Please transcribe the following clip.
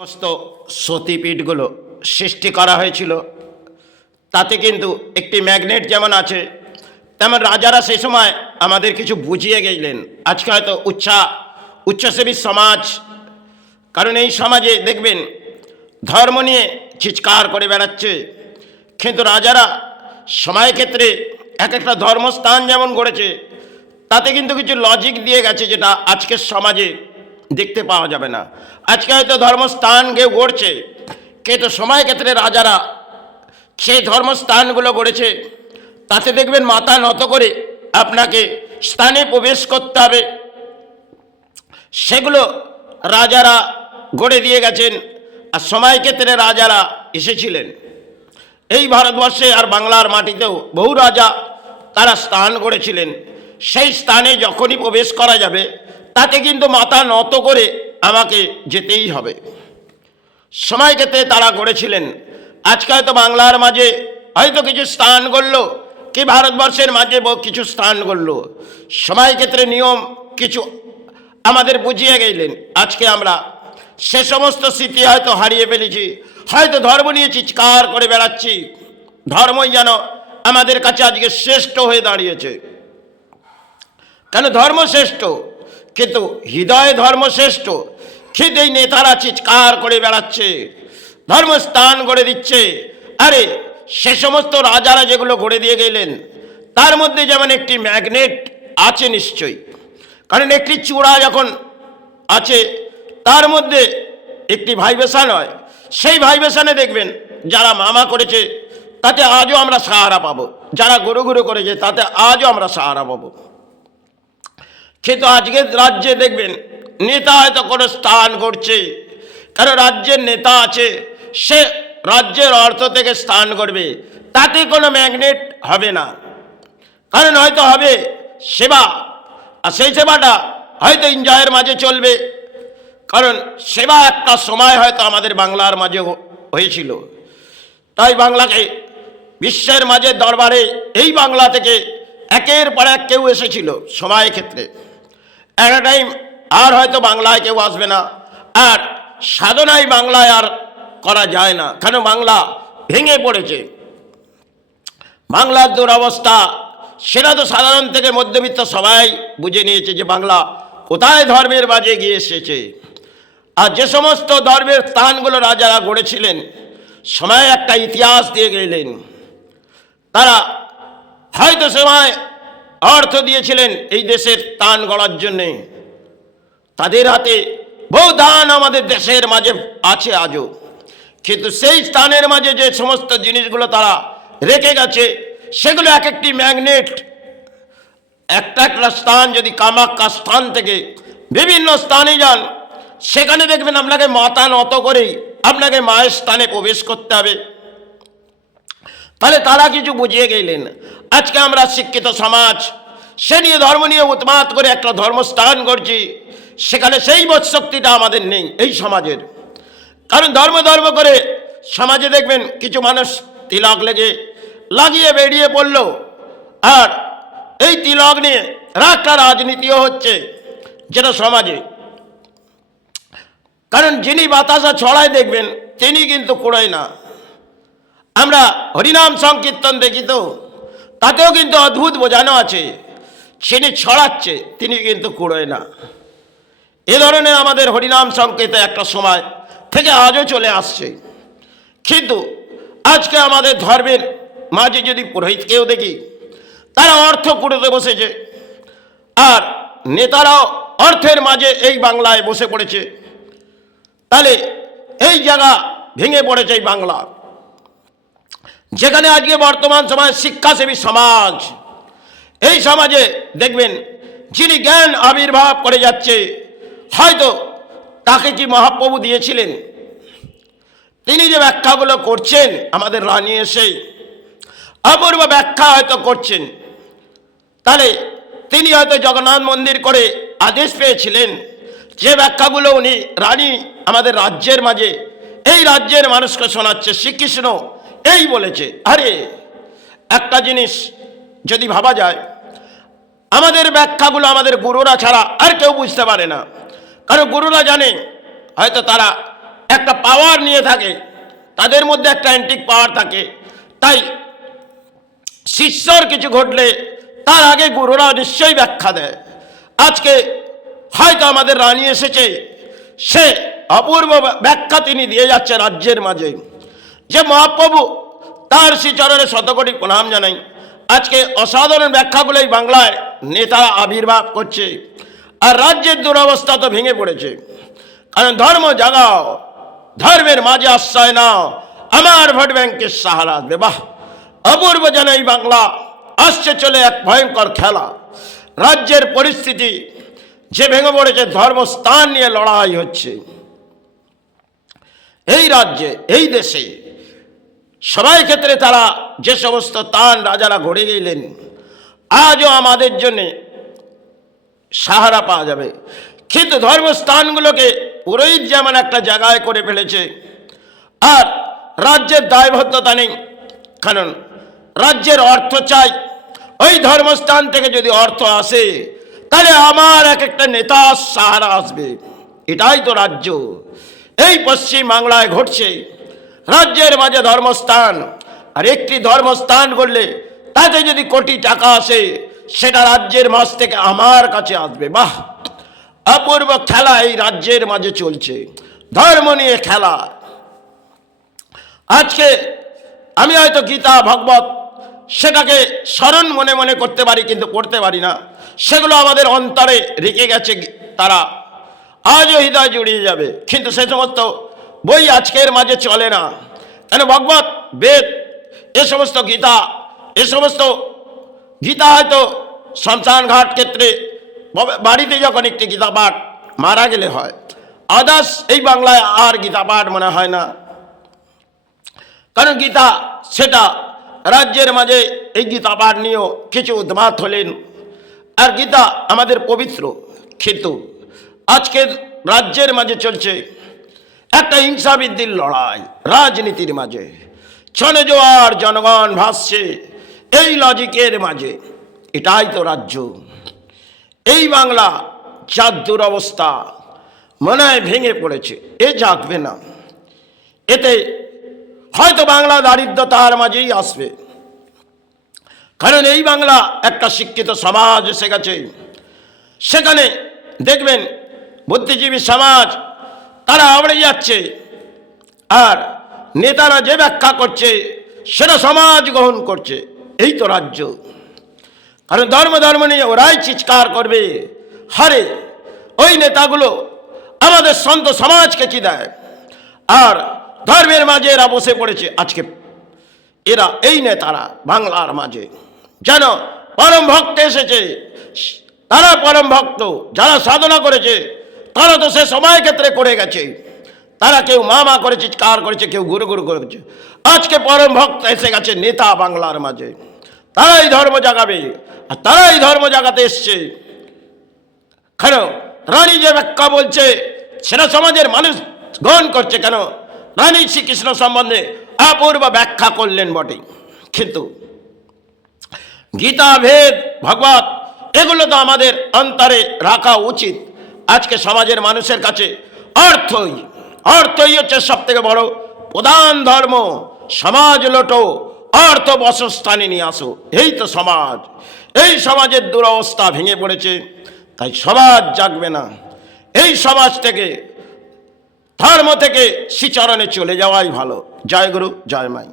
সমস্ত সতীপীঠগুলো সৃষ্টি করা হয়েছিল, তাতে কিন্তু একটি ম্যাগনেট যেমন আছে, তেমন রাজারা সেই সময় আমাদের কিছু বুঝিয়ে গেলেন। আজকে হয়তো উচ্চসেবী সমাজ, কারণ এই সমাজে দেখবেন ধর্ম নিয়ে চিৎকার করে বেড়াচ্ছে, কিন্তু রাজারা সময় ক্ষেত্রে এক একটা ধর্মস্থান যেমন গড়েছে, তাতে কিন্তু কিছু লজিক দিয়ে গেছে, যেটা আজকের সমাজে দেখতে পাওয়া যাবে না। আজকে হয়তো ধর্মস্থান কেউ গড়ছে, কিন্তু সময় ক্ষেত্রে রাজারা সেই ধর্মস্থানগুলো গড়েছে, তাতে দেখবেন মাথা নত করে আপনাকে স্থানে প্রবেশ করতে হবে। সেগুলো রাজারা গড়ে দিয়ে গেছেন। আর সময় ক্ষেত্রে রাজারা এসেছিলেন এই ভারতবর্ষে আর বাংলার মাটিতেও বহু রাজা তারা স্থান গড়েছিলেন। সেই স্থানে যখনই প্রবেশ করা যাবে, তাতে কিন্তু মাথা নত করে আমাকে যেতেই হবে। সময় ক্ষেত্রে তারা গড়েছিলেন। আজকে হয়তো বাংলার মাঝে হয়তো কিছু স্থান গড়ল, কি ভারতবর্ষের মাঝে কিছু স্থান গড়ল, সময় ক্ষেত্রে নিয়ম কিছু আমাদের বুঝিয়ে গেলেন। আজকে আমরা সে সমস্ত স্মৃতি হয়তো হারিয়ে ফেলেছি, হয়তো ধর্ম নিয়ে চিৎকার করে বেড়াচ্ছি। ধর্মই যেন আমাদের কাছে আজকে শ্রেষ্ঠ হয়ে দাঁড়িয়েছে। কেন ধর্ম শ্রেষ্ঠ, কিন্তু হৃদয়ে ধর্ম শ্রেষ্ঠ। কিন্তু এই নেতারা চিৎকার করে বেড়াচ্ছে, ধর্মস্থান গড়ে দিচ্ছে। আরে সে সমস্ত রাজারা যেগুলো গড়ে দিয়ে গেলেন, তার মধ্যে যেমন একটি ম্যাগনেট আছে নিশ্চয়ই, কারণ একটি চূড়া যখন আছে তার মধ্যে একটি ভাইব্রেশন হয়। সেই ভাইব্রেশনে দেখবেন যারা মামা করেছে তাতে আজও আমরা সাহারা পাবো, যারা গুরু গুরু করেছে তাতে আজও আমরা সাহারা পাবো। কিন্তু আজকের রাজ্যে দেখবেন নেতা হয়তো কোনো স্থান করছে, কারণ রাজ্যের নেতা আছে, সে রাজ্যের অর্থ থেকে স্থান করবে, তাতে কোনো ম্যাগনেট হবে না। কারণ হয়তো হবে সেবা, আর সেই সেবাটা হয়তো এনজয়ের মাঝে চলবে। কারণ সেবা একটা সময় হয়তো আমাদের বাংলার মাঝে হয়েছিল, তাই বাংলাকে বিশ্বের মাঝে দরবারে এই বাংলা থেকে একের পর এক কেউ এসেছিল সময় ক্ষেত্রে। একটা টাইম আর হয়তো বাংলায় কেউ আসবে না, আর সাধনায় বাংলায় আর করা যায় না, কেন বাংলা ভেঙে পড়েছে। বাংলার দুরবস্থা সেটা তো সাধারণ থেকে মধ্যবিত্ত সবাই বুঝে নিয়েছে যে বাংলা কোথায় ধর্মের মাঝে গিয়ে এসেছে। আর যে সমস্ত ধর্মের স্থানগুলো রাজারা গড়েছিলেন, সময় একটা ইতিহাস দিয়ে গেলেন। তারা হয়তো সময় অর্থ দিয়েছিলেন এই দেশের স্থান গড়ার জন্যে, তাদের হাতে বহু দান আমাদের দেশের মাঝে আছে আজও। কিন্তু সেই স্থানের মাঝে যে সমস্ত জিনিসগুলো তারা রেখে গেছে, সেগুলো এক একটি ম্যাগনেট। একটা একটা স্থান, যদি কামাখ্যা স্থান থেকে বিভিন্ন স্থানে যান, সেখানে দেখবেন আপনাকে মাথা নত করেই আপনাকে মায়ের স্থানে প্রবেশ করতে হবে। তাহলে তারা কিছু বুঝিয়ে গেলেন। আজকে আমরা শিক্ষিত সমাজ, সে নিয়ে ধর্ম নিয়ে উন্মাদ করে একটা ধর্মস্থান করছি, সেখানে সেই বোধশক্তিটা আমাদের নেই এই সমাজের। কারণ ধর্ম ধর্ম করে সমাজে দেখবেন কিছু মানুষ তিলক লাগিয়ে বেরিয়ে পড়ল, আর এই তিলক নিয়ে একটা রাজনীতিও হচ্ছে যেটা সমাজে। কারণ যিনি বাতাসা ছড়ায় দেখবেন তিনি কিন্তু কুড়োয় না। আমরা হরিনাম সংকীর্তন দেখি তো, তাতেও কিন্তু অদ্ভুত বোঝানো আছে, যিনি ছড়াচ্ছে তিনি কিন্তু কুড়োয় না। এ ধরনের আমাদের হরিনাম সংকীর্তন একটা সময় থেকে আজও চলে আসছে। কিন্তু আজকে আমাদের ধর্মের মাঝে যদি পুরোহিতকেও দেখি, তারা অর্থ কুড়োতে বসেছে, আর নেতারাও অর্থের মাঝে এই বাংলায় বসে পড়েছে। তাহলে এই জায়গা ভেঙে পড়েছে এই বাংলা, যেখানে আজকে বর্তমান সময় শিক্ষাসেবী সমাজ, এই সমাজে দেখবেন যিনি জ্ঞান আবির্ভাব করে যাচ্ছে, হয়তো তাকে কি মহাপ্রভু দিয়েছিলেন, তিনি যে ব্যাখ্যাগুলো করছেন আমাদের রানী এসে অপূর্ব ব্যাখ্যা হয়তো করছেন, তাহলে তিনি হয়তো জগন্নাথ মন্দির করে আদেশ পেয়েছিলেন যে ব্যাখ্যাগুলো উনি রানী আমাদের রাজ্যের মাঝে এই রাজ্যের মানুষকে শোনাচ্ছে। শ্রীকৃষ্ণ এই বলেছে। আরে একটা জিনিস যদি ভাবা যায়, আমাদের ব্যাখ্যাগুলো আমাদের গুরুরা ছাড়া আর কেউ বুঝতে পারে না। কারণ গুরুরা জানে হয়তো তারা একটা পাওয়ার নিয়ে থাকে, তাদের মধ্যে একটা অ্যান্টিক পাওয়ার থাকে। তাই শিষ্যর কিছু ঘটলে তার আগে গুরুরা নিশ্চয়ই ব্যাখ্যা দেয়। আজকে হয়তো আমাদের রানী এসেছে, সে অপূর্ব ব্যাখ্যা তিনি দিয়ে যাচ্ছে রাজ্যের মাঝে। যে মহাপ্রভু তার শ্রীচরণে শতকোটি প্রণাম জানাই। আজকে অসাধারণ ব্যাখ্যাগুলোই বাংলায় নেতারা আবির্ভাব করছে, আর রাজ্যের দুরবস্থা তো ভেঙে পড়েছে। কারণ ধর্ম জাগাও, ধর্মের মাঝে আশ্রয় নাও, আমার ভোট ব্যাংকের সাহারা আসবে। বাহ, অপূর্ব যেন এই বাংলা আসছে চলে এক ভয়ঙ্কর খেলা। রাজ্যের পরিস্থিতি যে ভেঙে পড়েছে, ধর্মস্থান নিয়ে লড়াই হচ্ছে। এই রাজ্যে, এই দেশে সবাই ক্ষেত্রে তারা যে সমস্ত স্থান রাজারা গড়ে গেলেন, আজও আমাদের জন্য সাহারা পাওয়া যাবে। কিন্তু ধর্মস্থানগুলোকে পুরোহিত যেমন একটা জায়গায় করে ফেলেছে, আর রাজ্যের দায়বদ্ধতা নেই। কারণ রাজ্যের অর্থ চাই, ওই ধর্মস্থান থেকে যদি অর্থ আসে তাহলে আমার এক একটা নেতা সাহারা আসবে। এটাই তো রাজ্য। এই পশ্চিম বাংলায় ঘটছে। রাজ্যের মাঝে ধর্মস্থান, আর একটি ধর্মস্থান করলে তাতে যদি কোটি টাকা আসে, সেটা রাজ্যের মাঝ থেকে আমার কাছে আসবে। বাহ, অপূর্ব খেলা এই রাজ্যের মাঝে চলছে, ধর্ম নিয়ে খেলা। আজকে আমি হয়তো গীতা ভগবত সেটাকে স্মরণ মনে মনে করতে পারি, কিন্তু পড়তে পারি না। সেগুলো আমাদের অন্তরে রেখে গেছে, তারা আজও হৃদয় জুড়িয়ে যাবে। কিন্তু সে সমস্ত বই আজকের মাঝে চলে না। কেন? ভগবত, বেদ, এ সমস্ত গীতা, এ সমস্ত গীতা হয়তো শ্মশান ঘাট ক্ষেত্রে বাড়িতে যখন একটি গীতা পাঠ মারা গেলে হয়, আদার্স এই বাংলায় আর গীতা পাঠ মনে হয় না। কারণ গীতা সেটা রাজ্যের মাঝে এই গীতা পাঠ নিয়েও কিছু উদ্মাত হলেন। আর গীতা আমাদের পবিত্র, কিন্তু আজকে রাজ্যের মাঝে চলছে একটা হিংসা বৃদ্ধির লড়াই। রাজনীতির মাঝে জনজোয়ার, জনগণ ভাসছে এই লজিকের মাঝে। এটাই তো রাজ্য। এই বাংলা যার দুরবস্থা, মনে হয় ভেঙে পড়েছে, এ জাগবে না। এতে হয়তো বাংলা দারিদ্রতার মাঝেই আসবে। কারণ এই বাংলা একটা শিক্ষিত সমাজ এসে গেছে। সেখানে দেখবেন বুদ্ধিজীবী সমাজ তারা আবড়ে যাচ্ছে, আর নেতারা যে ব্যাখ্যা করছে সেটা সমাজ গ্রহণ করছে। এই তো রাজ্য। কারণ ধর্ম নিয়ে ওরাই চিৎকার করবে। হারে ওই নেতাগুলো আমাদের সন্ত সমাজকে কি দেয়, আর ধর্মের মাঝে এরা বসে পড়েছে। আজকে এরা, এই নেতারা বাংলার মাঝে যেন পরম ভক্ত এসেছে। তারা পরম ভক্ত, যারা সাধনা করেছে তারা তো সে সময় ক্ষেত্রে করে গেছে। তারা কেউ মা করে চিৎকার করেছে, কেউ গুরু করেছে। আজকে পরম ভক্ত এসে গেছে নেতা বাংলার মাঝে। তারাই ধর্ম জাগাবে, আর তারাই ধর্ম জাগাতে এসছে। কেন? রানী যে ব্যাখ্যা বলছে সেটা সমাজের মানুষ গ্রহণ করছে। কেন? রানী শ্রীকৃষ্ণ সম্বন্ধে অপূর্ব ব্যাখ্যা করলেন বটে, কিন্তু গীতা, ভেদ, ভগবত এগুলো তো আমাদের অন্তরে রাখা উচিত। আজকে সমাজের মানুষের কাছে অর্থই হচ্ছে সব থেকে বড় প্রধান ধর্ম। সমাজ লোটো, অর্থ বসস্থানে নিয়ে আসো। এই তো সমাজ। এই সমাজের দুরবস্থা ভেঙে পড়েছে, তাই সমাজ জাগবে না। এই সমাজ থেকে, ধর্ম থেকে শ্রীচরণে চলে যাওয়াই ভালো। জয় গুরু, জয় মাই।